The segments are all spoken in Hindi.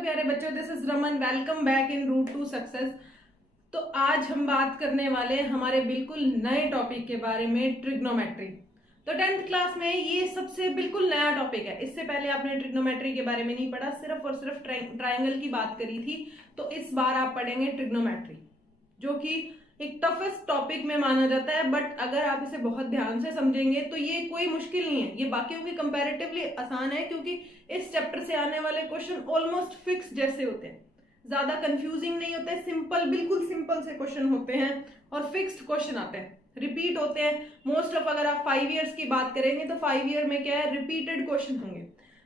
प्यारे बच्चों, this is Raman. Welcome back in route to success. तो आज हम बात करने वाले हमारे बिल्कुल नए टॉपिक के बारे में, ट्रिग्नोमेट्री। तो 10th क्लास में ये सबसे बिल्कुल नया टॉपिक है। इससे पहले आपने ट्रिग्नोमेट्री के बारे में नहीं पढ़ा, सिर्फ और सिर्फ ट्राइंगल की बात करी थी। तो इस बार आप पढ़ेंगे ट्रिग्नोमेट्री, जो कि एक टफेस्ट टॉपिक में माना जाता है। बट अगर आप इसे बहुत ध्यान से समझेंगे तो ये कोई मुश्किल नहीं है, ये बाकियों की कंपैरेटिवली आसान है, क्योंकि इस चैप्टर से आने वाले क्वेश्चन ऑलमोस्ट फिक्स जैसे होते हैं, ज्यादा कंफ्यूजिंग नहीं होते, सिंपल, बिल्कुल सिंपल से क्वेश्चन होते हैं और फिक्स्ड क्वेश्चन आते हैं, रिपीट होते हैं। मोस्ट ऑफ अगर आप 5 ईयर्स की बात करेंगे तो 5 ईयर में क्या है, रिपीटेड क्वेश्चन होंगे।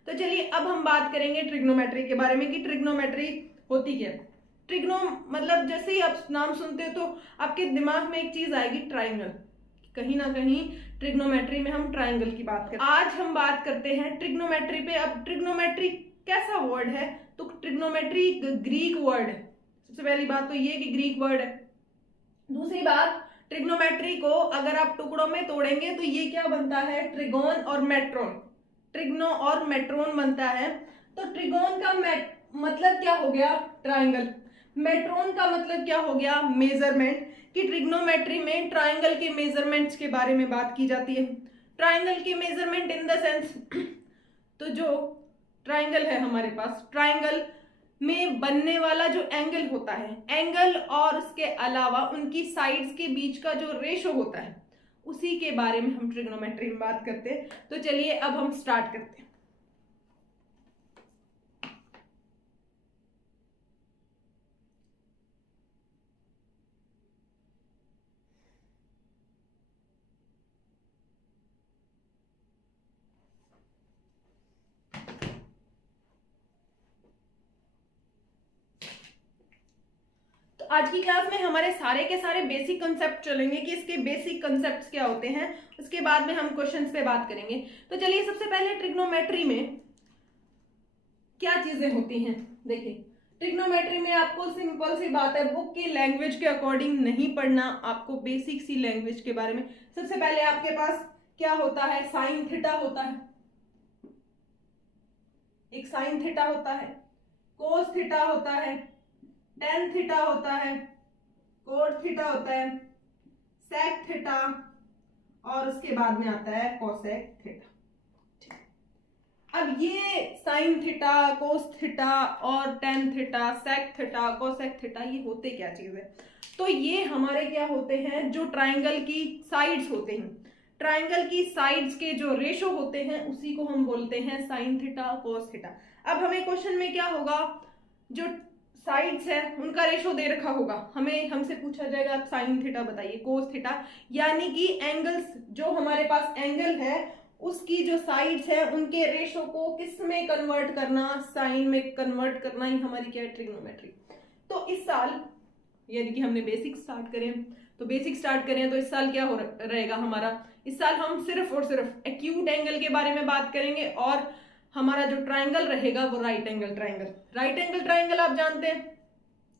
तो चलिए अब हम बात करेंगे ट्रिग्नोमेट्री के बारे में कि ट्रिग्नोमेट्री होती क्या है। ट्रिग्नो मतलब जैसे ही आप नाम सुनते हो तो आपके दिमाग में एक चीज आएगी, ट्राइंगल। कहीं ना कहीं ट्रिग्नोमेट्री में हम ट्राइंगल की बात करें। आज हम बात करते हैं ट्रिग्नोमेट्री पे। अब ट्रिग्नोमेट्री कैसा वर्ड है, तो ट्रिग्नोमेट्री ग्रीक वर्ड है। सबसे पहली बात तो ये कि ग्रीक वर्ड है। दूसरी बात, ट्रिग्नोमेट्री को अगर आप टुकड़ों में तोड़ेंगे तो ये क्या बनता है, ट्रिगोन और मेट्रोन। ट्रिग्नो और मेट्रोन बनता है। तो ट्रिगोन का मतलब क्या हो गया, ट्राइंगल। मेट्रोन का मतलब क्या हो गया, मेजरमेंट। कि ट्रिग्नोमेट्री में ट्राइंगल के मेजरमेंट्स के बारे में बात की जाती है। ट्राइंगल के मेजरमेंट इन द सेंस, तो जो ट्राइंगल है हमारे पास, ट्राइंगल में बनने वाला जो एंगल होता है, एंगल और उसके अलावा उनकी साइड्स के बीच का जो रेशो होता है, उसी के बारे में हम ट्रिग्नोमेट्री में बात करते हैं। तो चलिए अब हम स्टार्ट करते हैं। आज की क्लास में हमारे सारे के सारे बेसिक कंसेप्ट चलेंगे कि इसके बेसिक कंसेप्ट्स क्या होते हैं। उसके बाद में हम क्वेश्चंस पे बात करेंगे। तो चलिए सबसे पहले ट्रिग्नोमेट्री में क्या चीजें होती हैं। देखिए, ट्रिग्नोमेट्री में आपको सिंपल सी बात है, बुक की लैंग्वेज के अकॉर्डिंग नहीं पढ़ना, आपको बेसिक सी लैंग्वेज के बारे में। सबसे पहले आपके पास क्या होता है, साइन थीटा होता है, एक साइन थीटा होता है, कोस थीटा होता है, टेन थीटा होता है, कोट थीटा होता है, सेक थीटा, और उसके बाद में आता है कोसेक थीटा। अब ये साइन थीटा, कोस थीटा और tan theta, sec theta, cosec theta, ये होते क्या चीज है, तो ये हमारे क्या होते हैं, जो ट्राइंगल की साइड्स होते हैं। ट्राइंगल की साइड्स के जो रेशो होते हैं उसी को हम बोलते हैं साइन थीटा, कोस थीटा। अब हमें क्वेश्चन में क्या होगा, जो साइड्स है उनका रेशो दे रखा होगा, हमसे पूछा जाएगा आप साइन थीटा बताइए, कोस थीटा, यानी कि एंगल्स, जो हमारे पास एंगल है उसकी जो साइड्स है उनके रेशो को किस में कन्वर्ट करना, साइन में कन्वर्ट करना, ही हमारी क्या है, ट्रिग्नोमेट्री। तो इस साल यानी कि हमने बेसिक स्टार्ट करें तो इस साल क्या हो रहेगा हमारा, इस साल हम सिर्फ और सिर्फ एक्यूट एंगल के बारे में बात करेंगे और हमारा जो ट्राइंगल रहेगा वो right angle triangle. Right angle triangle आप जानते हैं,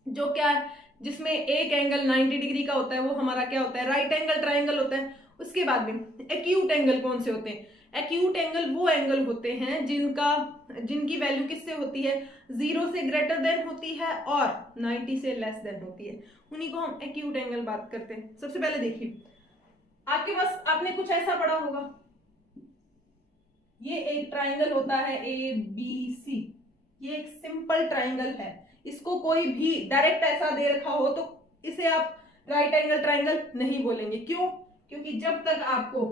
जो क्या है, जिसमें एक एंगल 90 डिग्री का होता है, वो हमारा क्या होता है, राइट एंगल ट्राइंगल होता है। उसके बाद में एक्यूट एंगल कौन से होते हैं, एक्यूट एंगल वो एंगल होते हैं जिनकी वैल्यू किससे होती है, 0 से ग्रेटर देन होती है और 90 से लेस देन होती है, उन्हीं को हम एक्यूट एंगल बात करते हैं। सबसे पहले देखिए, आपके पास आपने कुछ ऐसा पढ़ा होगा, ये एक ट्राइंगल होता है ABC, ये एक सिंपल ट्राइंगल है, इसको कोई भी डायरेक्ट ऐसा दे रखा हो तो इसे आप राइट एंगल ट्राइंगल नहीं बोलेंगे। क्यों, क्योंकि जब तक आपको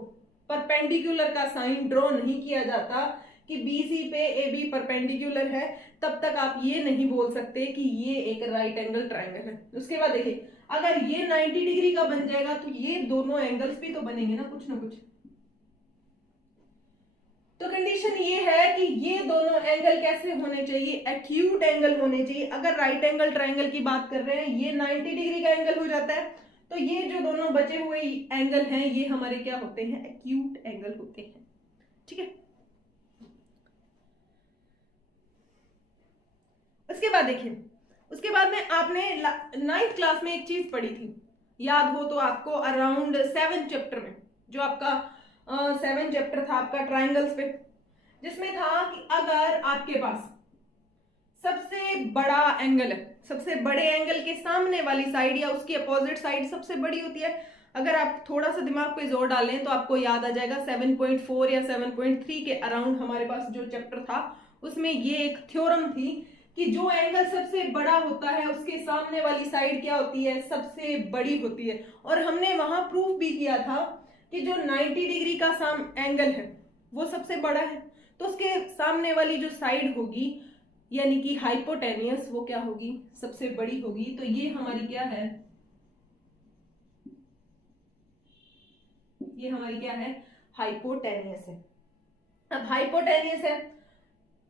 परपेंडिकुलर का साइन ड्रॉ नहीं किया जाता कि BC पे AB परपेंडिकुलर है, तब तक आप ये नहीं बोल सकते कि ये एक राइट एंगल ट्राइंगल है। उसके बाद देखिए, अगर ये 90 डिग्री का बन जाएगा तो ये दोनों एंगल्स भी तो बनेंगे ना कुछ। तो कंडीशन ये है कि ये दोनों एंगल कैसे होने चाहिए, एक्यूट एंगल होने चाहिए। अगर राइट एंगल ट्राइंगल की बात कर रहे हैं, ये 90 डिग्री का एंगल हो जाता है, तो ये जो दोनों बचे हुए एंगल हैं ये हमारे क्या होते हैं, एक्यूट एंगल होते हैं। ठीक है, उसके बाद देखिए, उसके बाद में आपने 9th क्लास में एक चीज पढ़ी थी, याद हो तो आपको, अराउंड 7 चैप्टर में, जो आपका 7 चैप्टर था आपका ट्राइंगल्स पे, जिसमें था कि अगर आपके पास सबसे सबसे बड़ा एंगल है, सबसे बड़े एंगल के सामने वाली साइड या उसकी अपोजिट साइड सबसे बड़ी होती है। अगर आप थोड़ा सा दिमाग पे जोर डालें तो आपको याद आ जाएगा 7.4 या 7.3 के अराउंड हमारे पास जो चैप्टर था उसमें ये एक थ्योरम थी कि जो एंगल सबसे बड़ा होता है उसके सामने वाली साइड क्या होती है, सबसे बड़ी होती है। और हमने वहां प्रूफ भी किया था कि जो 90 डिग्री का एंगल है वो सबसे बड़ा है, तो उसके सामने वाली जो साइड होगी यानी कि हाइपोटेनियस वो क्या होगी, सबसे बड़ी होगी। तो ये हमारी क्या है, ये हमारी क्या है, हाइपोटेनियस है। अब हाइपोटेनियस है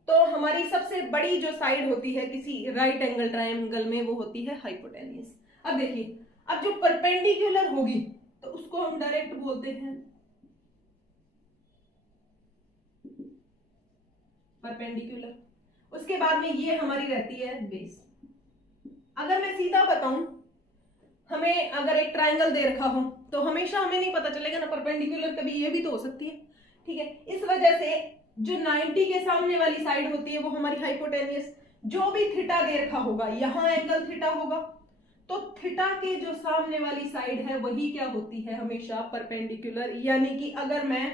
तो हमारी सबसे बड़ी जो साइड होती है किसी राइट एंगल ट्रायंगल में वो होती है हाइपोटेनियस। अब देखिए, अब जो परपेंडिकुलर होगी तो उसको हम डायरेक्ट बोलते हैं परपेंडिकुलर। उसके बाद में ये हमारी रहती है बेस। अगर मैं सीधा बताऊं, हमें अगर एक ट्रायंगल दे रखा हो तो हमेशा हमें नहीं पता चलेगा ना परपेंडिकुलर, कभी ये भी तो हो सकती है, ठीक है। इस वजह से जो 90 के सामने वाली साइड होती है वो हमारी हाइपोटेनियस। जो भी थीटा दे रखा होगा, यहां एंगल थीटा होगा तो थीटा के जो सामने वाली साइड है वही क्या होती है, हमेशा परपेंडिकुलर। यानी कि अगर मैं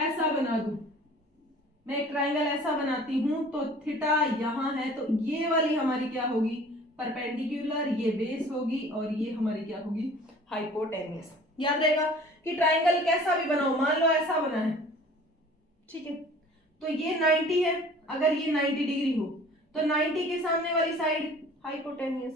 ऐसा बना दूं, मैं एक ट्रायंगल ऐसा बनाती हूं तो थीटा यहां है तो ये वाली हमारी क्या होगी, परपेंडिकुलर, ये बेस होगी और ये हमारी क्या होगी, हाइपोटेनियस। याद रहेगा कि ट्रायंगल कैसा भी बनाओ, मान लो ऐसा बना है, ठीक है, तो ये 90 है, अगर ये 90 डिग्री हो तो 90 के सामने वाली साइड हाइपोटेनियस।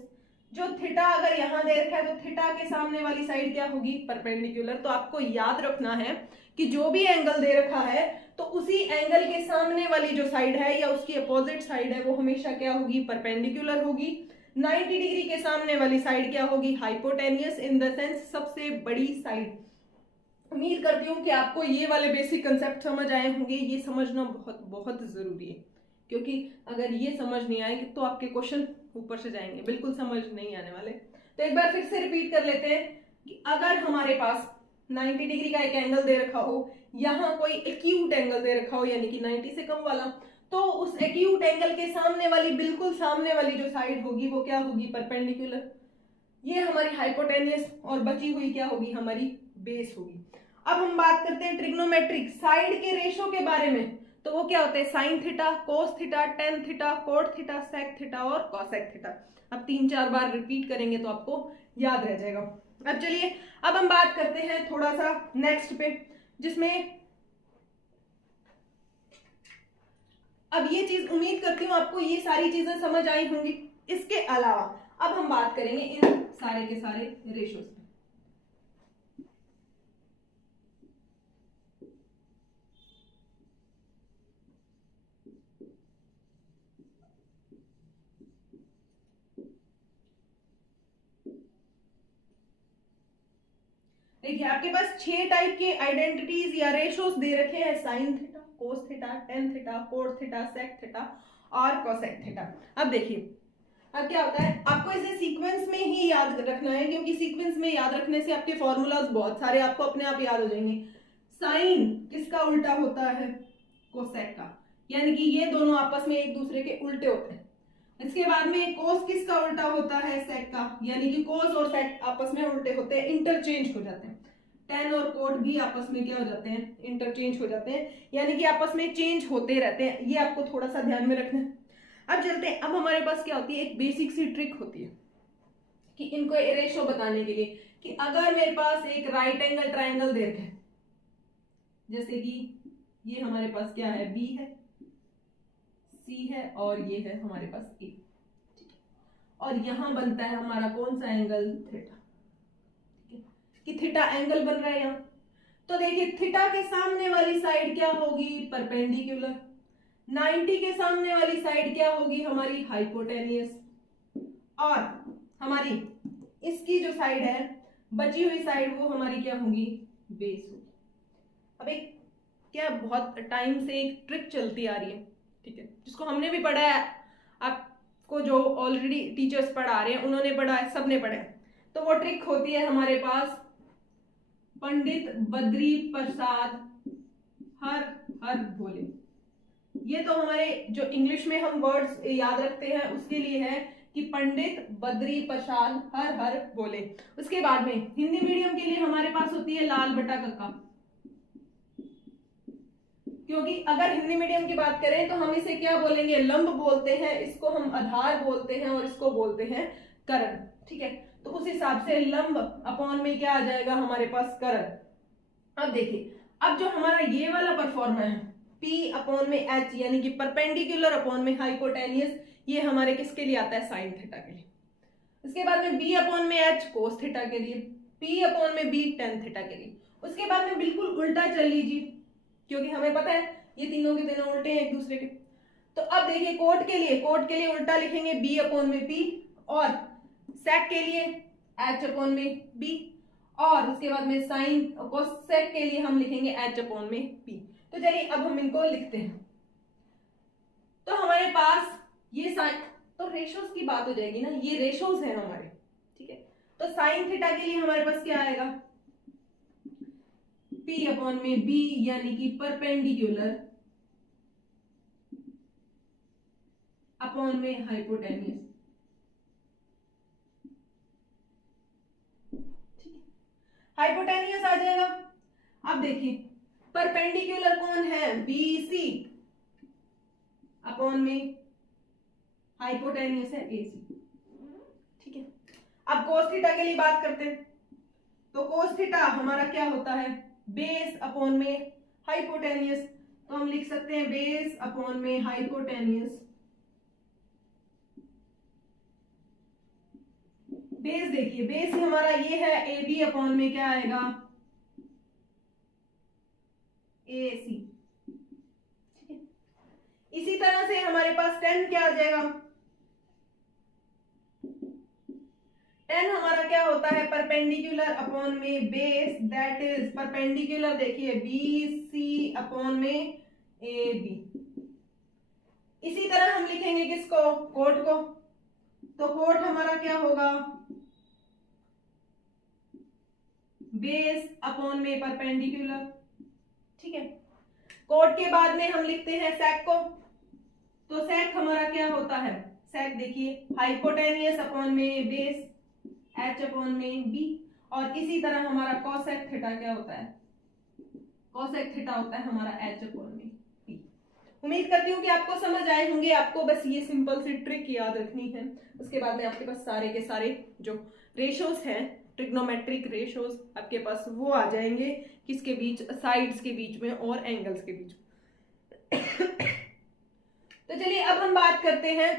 जो थीटा अगर यहां दे रखा है तो थीटा के सामने वाली साइड क्या होगी, परपेंडिकुलर। तो आपको याद रखना है कि जो भी एंगल दे रखा है तो उसी एंगल के सामने वाली जो साइड है या उसकी अपोजिट साइड है वो हमेशा क्या होगी, परपेंडिकुलर होगी। 90 डिग्री के सामने वाली साइड क्या होगी, हाइपोटेनियस, इन द सेंस सबसे बड़ी साइड। उम्मीद करती हूँ कि आपको ये वाले बेसिक कंसेप्ट समझ आए होंगे। ये समझना बहुत बहुत जरूरी है, क्योंकि अगर ये समझ नहीं आएंगे तो आपके क्वेश्चन ऊपर से जाएंगे, बिल्कुल समझ नहीं आने वाले। तो एक बार फिर से रिपीट कर लेते हैं कि अगर हमारे पास 90 डिग्री का एक एंगल दे रखा हो, यहाँ कोई एक्यूट एंगल दे रखा हो यानी कि 90 से कम वाला, तो उस एक्यूट एंगल के सामने वाली, बिल्कुल सामने वाली जो साइड होगी वो क्या होगी, परपेंडिकुलर। ये हमारी हाइपोटेनियस और बची हुई क्या होगी, हमारी बेस होगी। अब हम बात करते हैं ट्रिग्नोमेट्रिक साइड के रेशो के बारे में। तो वो क्या होते हैं, sine theta, cos theta, tan theta, cot theta, sec theta और कॉसेक थीटा। अब 3-4 बार रिपीट करेंगे तो आपको याद रह जाएगा। अब चलिए, अब हम बात करते हैं थोड़ा सा नेक्स्ट पे, जिसमें अब ये चीज उम्मीद करती हूँ आपको ये सारी चीजें समझ आई होंगी। इसके अलावा अब हम बात करेंगे इन सारे के सारे रेशोज पे। देखिए, आपके पास 6 टाइप के आइडेंटिटीज या रेशोज दे रखे हैं, sine theta, cos theta, tan theta, cot theta, sec theta और कोसेक थीटा। अब देखिए, अब क्या होता है, आपको इसे सीक्वेंस में ही याद रखना है, क्योंकि सीक्वेंस में याद रखने से आपके फॉर्मूलाज बहुत सारे आपको अपने आप याद हो जाएंगे। साइन किसका उल्टा होता है, कोसेक का, यानी कि ये दोनों आपस में एक दूसरे के उल्टे होते हैं। इसके बाद में कोस किसका उल्टा होता है, सेक का, यानी कि कोस और सेक आपस में उल्टे होते हैं, इंटरचेंज हो जाते हैं। टेन और कोट भी आपस में क्या हो जाते हैं, इंटरचेंज हो जाते हैं, यानी कि आपस में चेंज होते रहते हैं। ये आपको थोड़ा सा ध्यान में रखना है। अब चलते हैं, अब हमारे पास क्या होती है, एक बेसिक सी ट्रिक होती है कि इनको रेशो बताने के लिए, कि अगर मेरे पास एक राइट एंगल ट्राइंगल दे रखा है, जैसे कि ये हमारे पास क्या है, बी है, सी है और ये है हमारे पास ए, और यहां बनता है हमारा कौन सा एंगल, थीटा, कि थीटा एंगल बन रहा है यहां। तो देखिए, थीटा के सामने वाली साइड क्या होगी, परपेंडिकुलर। 90 के सामने वाली साइड क्या होगी, हमारी हाइपोटेनियस, और हमारी इसकी जो साइड है, बची हुई साइड, वो हमारी क्या होगी, बेस होगी। अब एक क्या बहुत टाइम से एक ट्रिक चलती आ रही है, ठीक है, जिसको हमने भी पढ़ा है, आपको जो ऑलरेडी टीचर्स पढ़ा रहे हैं उन्होंने पढ़ा है, सबने पढ़ा है। तो वो ट्रिक होती है हमारे पास, पंडित बद्री प्रसाद हर हर भोले। ये तो हमारे जो इंग्लिश में हम वर्ड्स याद रखते हैं उसके लिए है कि पंडित बद्री प्रसाद हर हर बोले। उसके बाद में हिंदी मीडियम के लिए हमारे पास होती है लाल बटा कक्का, क्योंकि अगर हिंदी मीडियम की बात करें तो हम इसे क्या बोलेंगे, लंब बोलते हैं, इसको हम आधार बोलते हैं और इसको बोलते हैं करण। ठीक है, तो उस हिसाब से लंब अपॉन में क्या आ जाएगा हमारे पास, करण। अब देखिए, अब जो हमारा ये वाला परफॉर्मा है P अपॉन में H, यानी कि परपेंडिकुलर अपॉन में हाइपोटेनियस, ये हमारे किसके लिए आता है, साइन थीटा के लिए। उसके बाद में B अपॉन में H कोस थीटा के लिए, P अपॉन में B टेन थीटा के लिए। उसके बाद में बिल्कुल उल्टा चल लीजिए, क्योंकि हमें पता है ये तीनों के तीनों उल्टे हैं एक दूसरे के। तो अब देखिए कोट के लिए उल्टा लिखेंगे B अपॉन में P, और सेक के लिए H अपॉन में B, और उसके बाद में साइन कोसेक के लिए हम लिखेंगे H अपॉन में P। तो चलिए अब हम इनको लिखते हैं। तो हमारे पास ये साइन, तो रेशोज की बात हो जाएगी ना, ये रेशोज हैं हमारे। ठीक है, तो साइन थीटा के लिए हमारे पास क्या आएगा, P अपॉन में B, यानी कि परपेंडिकुलर अपॉन में हाइपोटेनियस। हाइपोटेनियस आ जाएगा। अब देखिए परपेंडिकुलर कौन है, BC अपॉन में हाइपोटेनियस है AC। ठीक है, अब कोस थीटा के लिए बात करते हैं। तो कोस थीटा हमारा क्या होता है, बेस अपॉन में हाइपोटेनियस। तो हम लिख सकते हैं बेस अपॉन में हाइपोटेनियस। बेस देखिए, बेस हमारा ये है AB अपॉन में क्या आएगा, AC। ठीक है, इसी तरह से हमारे पास 10 क्या आ जाएगा, 10 हमारा क्या होता है, परपेंडिकुलर अपॉन में बेस, दैट इज परपेंडिकुलर देखिए BC अपॉन में AB। इसी तरह हम लिखेंगे किसको, कोट को। तो कोट हमारा क्या होगा, बेस अपॉन में परपेंडिकुलर। ठीक है, कोट के बाद में हम लिखते हैं सेक को। तो सेक हमारा क्या होता है, सेक देखिए हाइपोटेनियस अपॉन में बेस H अपॉन में B, और इसी तरह हमारा कोसेक थीटा क्या होता है, कोसेक थीटा होता है हमारा H अपॉन में P। उम्मीद करती हूँ कि आपको समझ आए होंगे। आपको बस ये सिंपल सी ट्रिक याद रखनी है। उसके बाद में आपके पास सारे के सारे जो रेशोज हैं, ट्रिग्नोमेट्रिक रेशोज आपके पास वो आ जाएंगे, किसके बीच, साइड्स के बीच में और एंगल्स के बीच में। तो चलिए अब हम बात करते हैं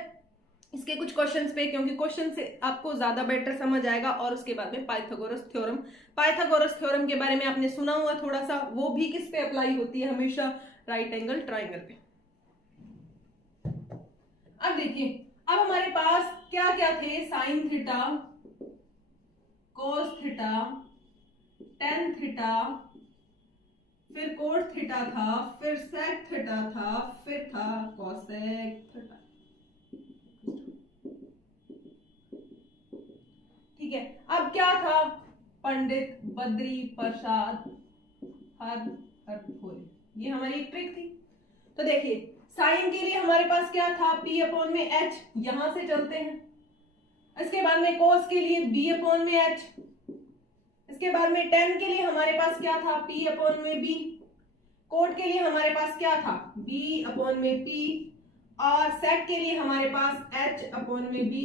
इसके कुछ क्वेश्चंस पे, क्योंकि क्वेश्चन से आपको ज्यादा बेटर समझ आएगा। और उसके बाद में पाइथागोरस थ्योरम। पाइथागोरस थ्योरम के बारे में आपने सुना हुआ थोड़ा सा, वो भी किस पे अप्लाई होती है, हमेशा राइट एंगल ट्राइंगल पे। अब देखिए, अब हमारे पास क्या क्या थे, sign theta, cos theta, tan theta, फिर कोट थीटा था, फिर सेक थीटा था, फिर था कोसेक थीटा। ठीक है, अब क्या था, पंडित बद्री प्रसाद हर हर भोले, ये हमारी एक ट्रिक थी। तो देखिए साइन के लिए हमारे पास क्या था, P अपॉन में H, यहां से चलते हैं। इसके बाद में कोस के लिए B अपॉन में H। इसके बाद में टेन के लिए हमारे पास क्या था, P अपॉन में B। कोट के लिए हमारे पास क्या था, B अपॉन में P, और सेक के लिए हमारे पास H अपॉन में B,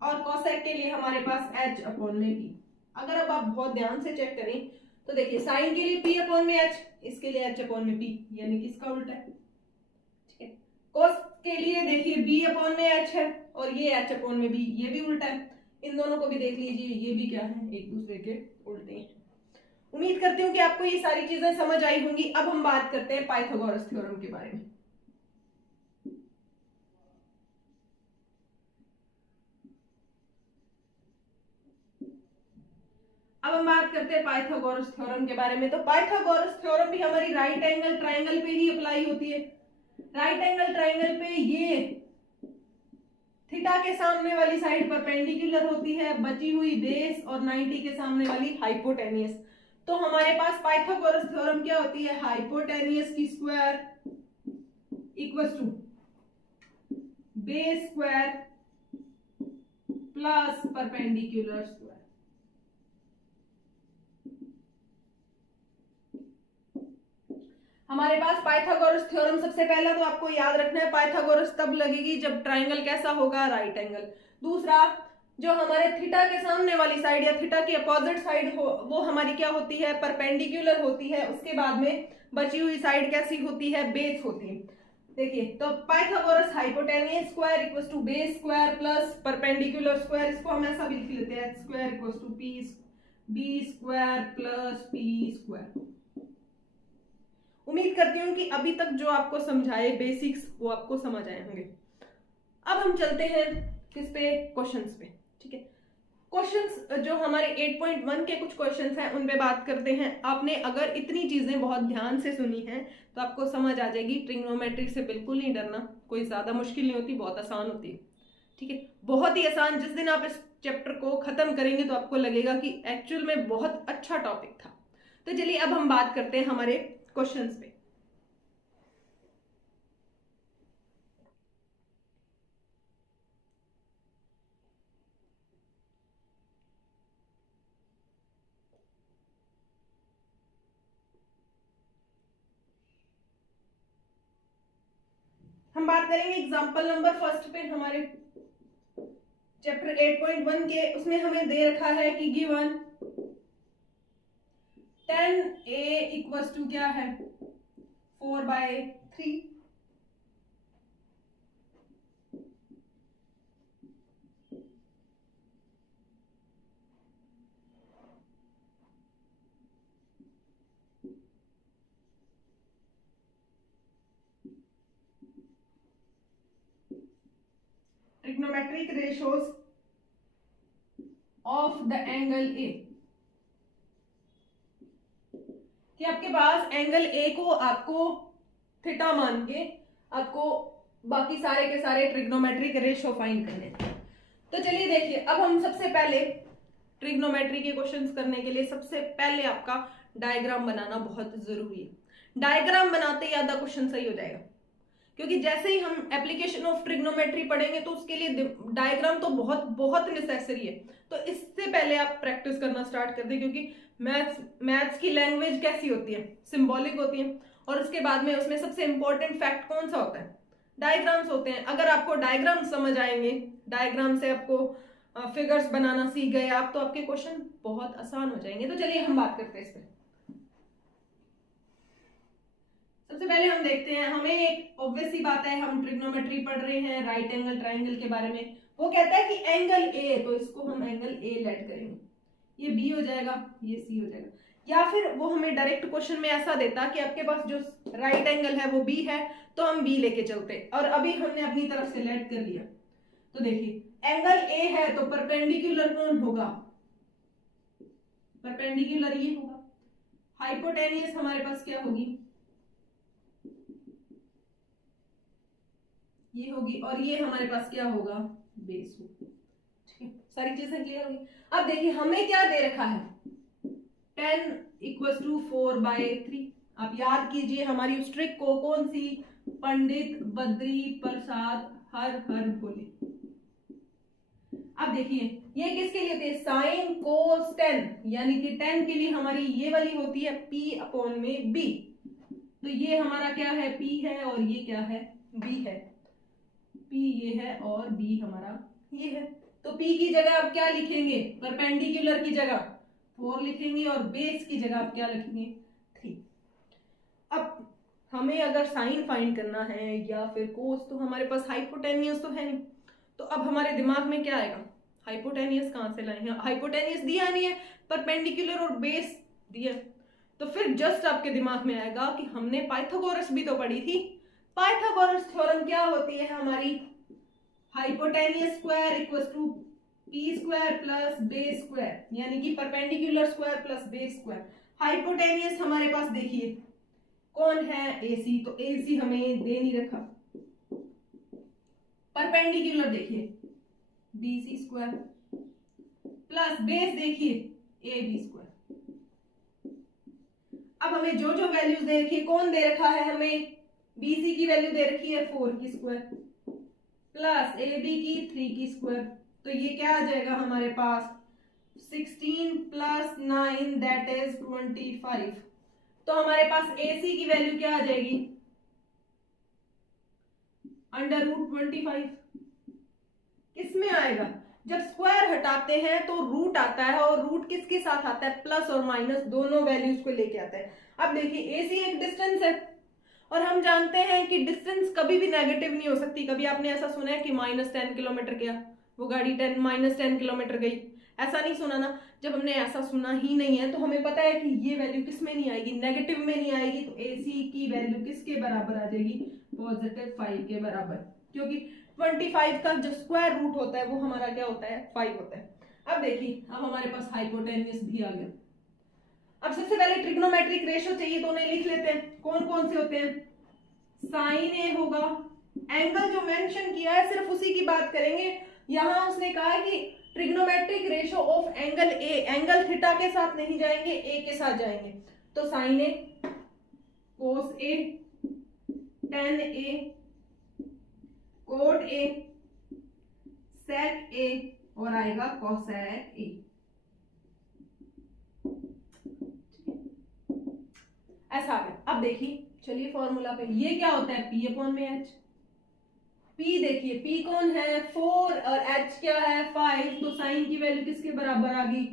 और कोसेक के लिए हमारे पास H अपॉन में P। अगर अब आप बहुत ध्यान से चेक करें तो देखिए साइन के लिए P अपॉन में H, इसके लिए H अपॉन में P, यानी कि इसका उल्टा है। ठीक है, कोस के लिए देखिए B अपॉन में H है, और ये H अपॉन में B, ये भी उल्टा है। इन दोनों को भी देख लीजिए, ये भी क्या है, एक दूसरे के उल्टे हैं। उम्मीद करती हूँ कि आपको ये सारी चीजें समझ आई होंगी। अब हम बात करते हैं पाइथागोरस थ्योरम के बारे में। अब हम बात करते हैं पाइथागोरस थ्योरम के बारे में। तो पाइथागोरस थ्योरम भी हमारी राइट एंगल ट्राइंगल पे ही अप्लाई होती है। राइट एंगल ट्राइंगल पे ये थीटा के सामने वाली साइड परपेंडिकुलर होती है, बची हुई बेस, और 90 के सामने वाली हाइपोटेनियस। तो हमारे पास पाइथागोरस थ्योरम क्या होती है, हाइपोटेनियस की square equals to base square plus perpendicular square. हमारे पास पाइथागोरस थ्योरम सबसे पहला तो आपको याद रखना है, पाइथागोरस तब लगेगी जब ट्राइंगल कैसा होगा, राइट एंगल। दूसरा, जो हमारे थीटा के सामने वाली साइड या थीटा की अपोजिट साइड हो वो हमारी क्या होती है, परपेंडिकुलर होती है। उसके बाद में बची हुई साइड कैसी होती है, बेस होती है। देखिए, तो Pythagoras hypotenuse square equals to base square plus perpendicular square, इसको हम ऐसा भी लिख लेते हैं, H square equals to P B square plus P square. उम्मीद करती हूँ कि अभी तक जो आपको समझाए बेसिक्स वो आपको समझ आए होंगे। अब हम चलते हैं किस पे, क्वेश्चंस पे। ठीक है, क्वेश्चंस जो हमारे 8.1 के कुछ क्वेश्चंस हैं उन पे बात करते हैं। आपने अगर इतनी चीजें बहुत ध्यान से सुनी हैं तो आपको समझ आ जाएगी, ट्रिग्नोमेट्री से बिल्कुल नहीं डरना, कोई ज्यादा मुश्किल नहीं होती, बहुत आसान होती है। ठीक है, बहुत ही आसान। जिस दिन आप इस चैप्टर को खत्म करेंगे तो आपको लगेगा कि एक्चुअल में बहुत अच्छा टॉपिक था। तो चलिए अब हम बात करते हैं हमारे क्वेश्चंस पे। हम बात करेंगे एग्जांपल नंबर फर्स्ट पे, हमारे चैप्टर 8.1 के। उसमें हमें दे रखा है कि गिवन 10a इक्वल्स टू क्या है, 4/3। Trigonometric ratios of the angle A, कि आपके पास एंगल ए को आपको थीटा मान के आपको बाकी सारे के सारे ट्रिग्नोमेट्रिक रेशियो फाइंड करने हैं। तो चलिए देखिए, अब हम सबसे पहले ट्रिग्नोमेट्री के क्वेश्चंस करने के लिए सबसे पहले आपका डायग्राम बनाना बहुत जरूरी है। डायग्राम बनाते ही आधा क्वेश्चन सही हो जाएगा, क्योंकि जैसे ही हम एप्लीकेशन ऑफ ट्रिग्नोमेट्री पढ़ेंगे तो उसके लिए डायग्राम तो बहुत बहुत नेसेसरी है। तो इससे पहले आप प्रैक्टिस करना स्टार्ट कर दें, क्योंकि मैथ्स की लैंग्वेज कैसी होती है, सिंबॉलिक होती है। और उसके बाद में उसमें सबसे इंपॉर्टेंट फैक्ट कौन सा होता है, डायग्राम्स होते हैं। अगर आपको डायग्राम समझ आएंगे, डायग्राम से आपको फिगर्स बनाना सीख गए आप, तो आपके क्वेश्चन बहुत आसान हो जाएंगे। तो चलिए हम बात करते हैं इस पर। सबसे पहले हम देखते हैं, हमें एक ऑब्वियस सी बात है, हम ट्रिग्नोमेट्री पढ़ रहे हैं, राइट एंगल ट्राइंगल के बारे में। वो कहता है कि एंगल ए, तो इसको हम एंगल ए लेट करेंगे, ये बी हो जाएगा, ये सी हो जाएगा। या फिर वो हमें डायरेक्ट क्वेश्चन में ऐसा देता कि आपके पास जो राइट एंगल है वो बी है, तो हम बी लेके चलते। और अभी हमने अपनी तरफ से लेट कर लिया। तो देखिए, एंगल ए है तो परपेंडिकुलर कौन होगा, परपेंडिकुलर ये होगा। हाइपोटेनियस हमारे पास क्या होगी, ये होगी। और ये हमारे पास क्या होगा, बेस होगा। ठीक है, सारी चीजें क्लियर होगी। अब देखिए, हमें क्या दे रखा है, 10 इक्वल्स टू 4/3। आप याद कीजिए हमारी उस ट्रिक को, कौन सी, पंडित बद्री प्रसाद हर हर भोले। अब देखिए, ये किसके लिए होती है, साइन कोस 10, यानी कि 10 के लिए हमारी ये वाली होती है P/B। तो ये हमारा क्या है, P है, और ये क्या है, B है। P ये है और B हमारा ये है। तो P की जगह आप क्या लिखेंगे, परपेंडिकुलर की जगह 4 लिखेंगे, और बेस की जगह आप क्या लिखेंगे, 3। अब हमें अगर साइन फाइंड करना है या फिर कोस, तो हमारे पास हाइपोटेनियस तो है नहीं। तो अब हमारे दिमाग में क्या आएगा, हाइपोटेनियस कहां से लाएंगे, हाइपोटेनियस दिया नहीं है, परपेंडिकुलर और बेस दिया। तो फिर जस्ट आपके दिमाग में आएगा कि हमने पाइथागोरस भी तो पढ़ी थी। पाइथागोरस थ्योरम क्या होती है हमारी, hypotenuse square equals to P square plus base square, यानी कि perpendicular square plus base square. Hypotenuse हमारे पास देखिए कौन है, AC, तो AC हमें दे नहीं रखा। परपेंडिकुलर देखिए BC स्क्वायर प्लस बेस देखिए AB स्क्वायर। अब हमें जो जो वैल्यूज दे रखी, कौन दे रखा है हमें, BC की वैल्यू दे रखी है 4 की स्क्वायर प्लस AB की 3 की स्क्वायर, तो ये क्या आ जाएगा हमारे पास 16 प्लस 9 दैट इज 25। तो हमारे पास AC की वैल्यू क्या आ जाएगी अंडर रूट 25। किसमें आएगा, जब स्क्वायर हटाते हैं तो रूट आता है, और रूट किसके साथ आता है, प्लस और माइनस दोनों वैल्यूज को लेके आता है। अब देखिए AC एक डिस्टेंस है, और हम जानते हैं कि डिस्टेंस कभी भी नेगेटिव नहीं हो सकती। कभी आपने ऐसा सुना है कि -10 किलोमीटर गया वो गाड़ी -10 किलोमीटर गई, ऐसा नहीं सुना ना। जब हमने ऐसा सुना ही नहीं है तो हमें पता है कि ये वैल्यू किस में नहीं आएगी, नेगेटिव में नहीं आएगी। तो AC की वैल्यू किसके बराबर आ जाएगी, +5 के बराबर, क्योंकि 25 का जो स्क्वायर रूट होता है वो हमारा क्या होता है 5 होता है। अब देखिए, अब हमारे पास हाइपोटेन्यूज भी आ गया। अब सबसे पहले ट्रिग्नोमेट्रिक रेशो चाहिए तो उन्हें लिख लेते हैं। कौन कौन से होते हैं, साइन ए होगा, एंगल जो मेंशन किया है सिर्फ उसी की बात करेंगे। यहां उसने कहा है कि trigonometric ratio of angle A, angle theta के साथ नहीं जाएंगे, ए के साथ जाएंगे। तो sine A, cos A, tan A, cot A, sec A, और आएगा कोसेक ए। ऐसा आ गया। अब देखिए, चलिए फॉर्मूला पे, ये क्या होता है P/H। P देखिए, P कौन है 4 और H क्या है 5, तो साइन की वैल्यू किसके बराबर आ गई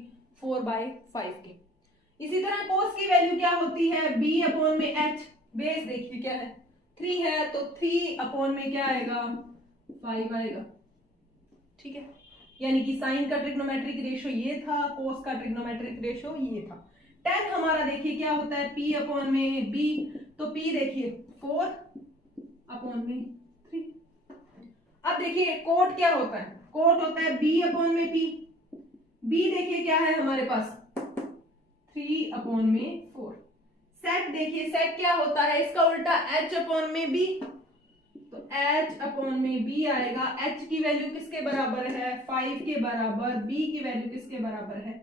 4/5 के। इसी तरह कोस की वैल्यू क्या होती है B/H, बेस देखिए क्या है 3 है, तो 3 क्या आएगा 5 आएगा। ठीक है, यानी कि साइन का ट्रिग्नोमेट्रिक रेशो ये था, कोस का ट्रिग्नोमेट्रिक रेशो ये था। tan हमारा देखिए क्या होता है P/B, तो P देखिए 4/3। अब देखिए कोट क्या होता है, कोट होता है B/P। B देखिए क्या है हमारे पास 3/4। सेक देखिए, सेक क्या होता है, इसका उल्टा H/B, तो H/B आएगा। H की वैल्यू किसके बराबर है 5 के बराबर, B की वैल्यू किसके बराबर है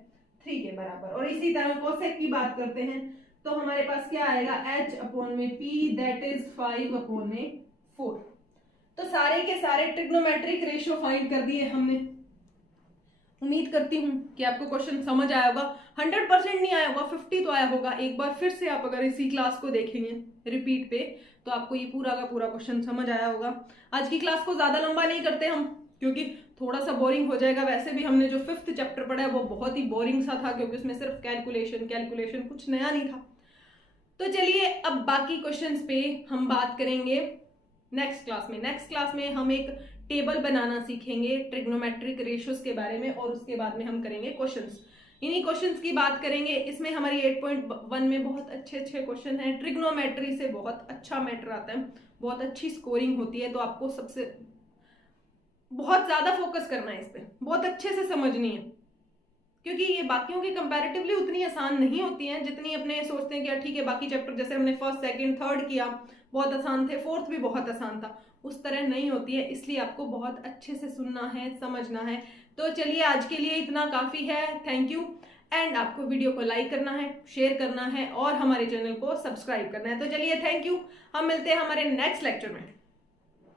3 के बराबर। और इसी तरह कोसेक की बात करते हैं तो हमारे पास क्या आएगा H/P दैट इज 5/4। तो सारे के सारे ट्रिग्नोमेट्रिक रेशियो फाइंड कर दिए हमने। उम्मीद करती हूँ कि आपको क्वेश्चन समझ आया होगा। 100% नहीं आया होगा, 50 तो आया होगा। एक बार फिर से आप अगर इसी क्लास को देखेंगे रिपीट पे तो आपको ये पूरा का पूरा क्वेश्चन समझ आया होगा। आज की क्लास को ज्यादा लंबा नहीं करते हम, क्योंकि थोड़ा सा बोरिंग हो जाएगा। वैसे भी हमने जो 5th चैप्टर पढ़ा है वो बहुत ही बोरिंग सा था, क्योंकि उसमें सिर्फ कैलकुलेशन कुछ नया नहीं था। तो चलिए अब बाकी क्वेश्चंस पे हम बात करेंगे नेक्स्ट क्लास में हम एक टेबल बनाना सीखेंगे ट्रिग्नोमेट्रिक रेशियोज के बारे में, और उसके बाद में हम करेंगे क्वेश्चंस। इन्हीं क्वेश्चंस की बात करेंगे। इसमें हमारी 8.1 में बहुत अच्छे क्वेश्चन हैं। ट्रिग्नोमेट्री से बहुत अच्छा मैटर आता है, बहुत अच्छी स्कोरिंग होती है। तो आपको सबसे बहुत ज्यादा फोकस करना है इस पे, बहुत अच्छे से समझनी है, क्योंकि ये बाकियों के कंपैरेटिवली उतनी आसान नहीं होती हैं जितनी अपने सोचते हैं कि ठीक है बाकी चैप्टर जैसे हमने फर्स्ट सेकंड थर्ड किया बहुत आसान थे, फोर्थ भी बहुत आसान था, उस तरह नहीं होती है। इसलिए आपको बहुत अच्छे से सुनना है, समझना है। तो चलिए आज के लिए इतना काफी है। Thank you. एंड आपको वीडियो को लाइक करना है, शेयर करना है और हमारे चैनल को सब्सक्राइब करना है। तो चलिए थैंक यू, हम मिलते हैं हमारे नेक्स्ट लेक्चर में।